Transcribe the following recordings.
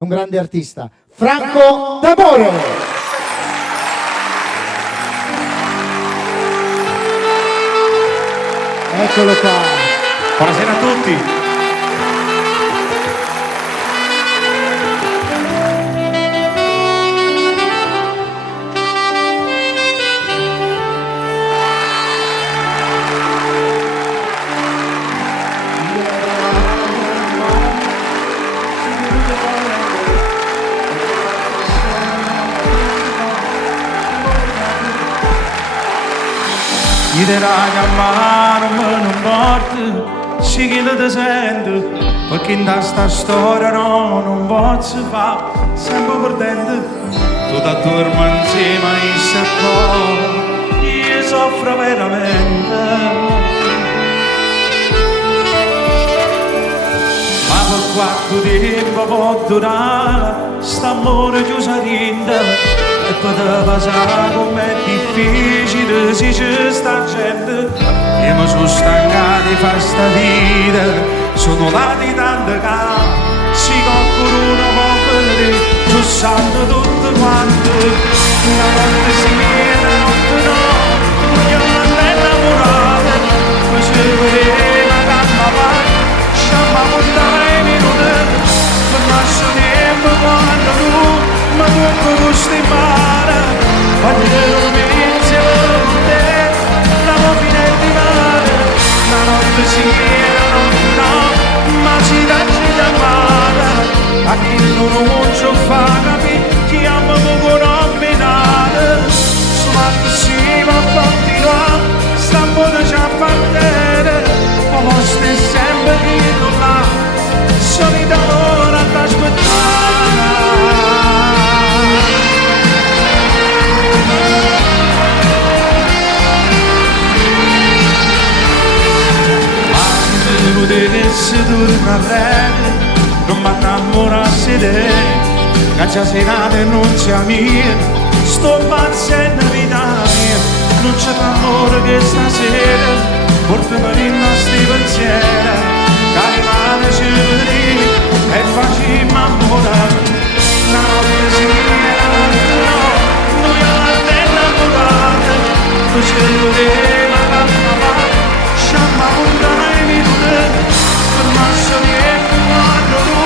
un grande artista, Franco D'Amore. Eccolo qua. Buonasera a tutti. Chiederai a mano ma non porta, sì che ti sento, perché in questa storia no, non posso fare, sempre perdendo, tu da dormi insieme a se io soffro veramente. Ma per quanto tempo può durare, st'amore chiuso rinda, e poi te passare com'è difficile si c'è sta gente. E mi sono stancato di fare sta vita, sono là di tante case, si qualcuno può vedere, tu sanno tutto quanto. La notte si viene, la notte no, io non è innamorata, mi si vedeva gamba va, sciamma montare minuti, per lascio tempo quando tu ma troppo gusto in mare, voglio insieme con te, la fine di mare, la notte si viene, la notte no, ma si dacci da mare, a chi non ci fa capire, chi ama poco non minare, sulla si va a continuare, stampo da già partire, ma posto è sempre chi non l'ha, solita ora da aspettare. Se torna a breve non mi innamorassi di te, che già sei nata e non c'è mia, sto impazzendo vita mia, non c'è amore che stasera portami in nostri pensieri, che rimane ci vedi e facciamo amore, la notte si viene, la notte no, noi alla innamorate, non ci vedeva calma, sciamma montare minuti, ma niente quando tu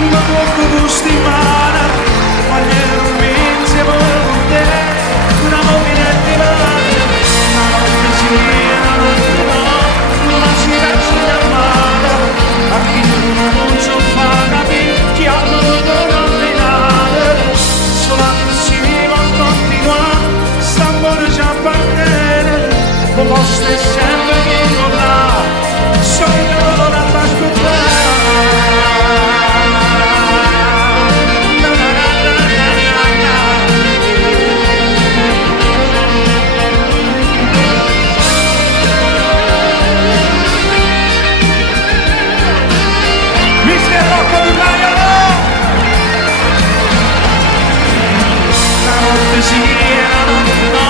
mi tocco gusti male, voglio insieme con te, una movina di mare, la notte si viene, la notte no, ma si lascia da male, a chi non ci fa capire, chi ha voluto nominare, soltanto si vive a continuare, st'amore già partire, lo posto è sempre chi non l'ha, solito ora si era no,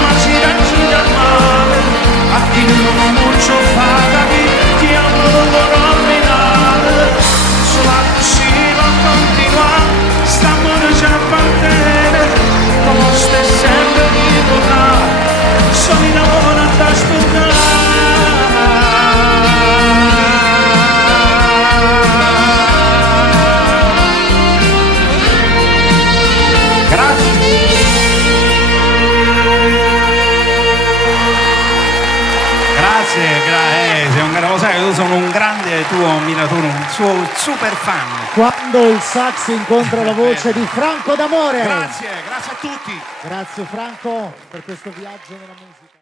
ma ci raggi da male, a chi non ci fa capire, chi ha voluto nominare, sulla si va a continuare, st'amore già partire, come stai sempre di tornare, sono in ora ad aspettare. Lo sai, io sono un grande tuo ammiratore, un suo super fan. Quando il sax incontra la voce di Franco D'Amore. Grazie a tutti. Grazie Franco per questo viaggio nella musica.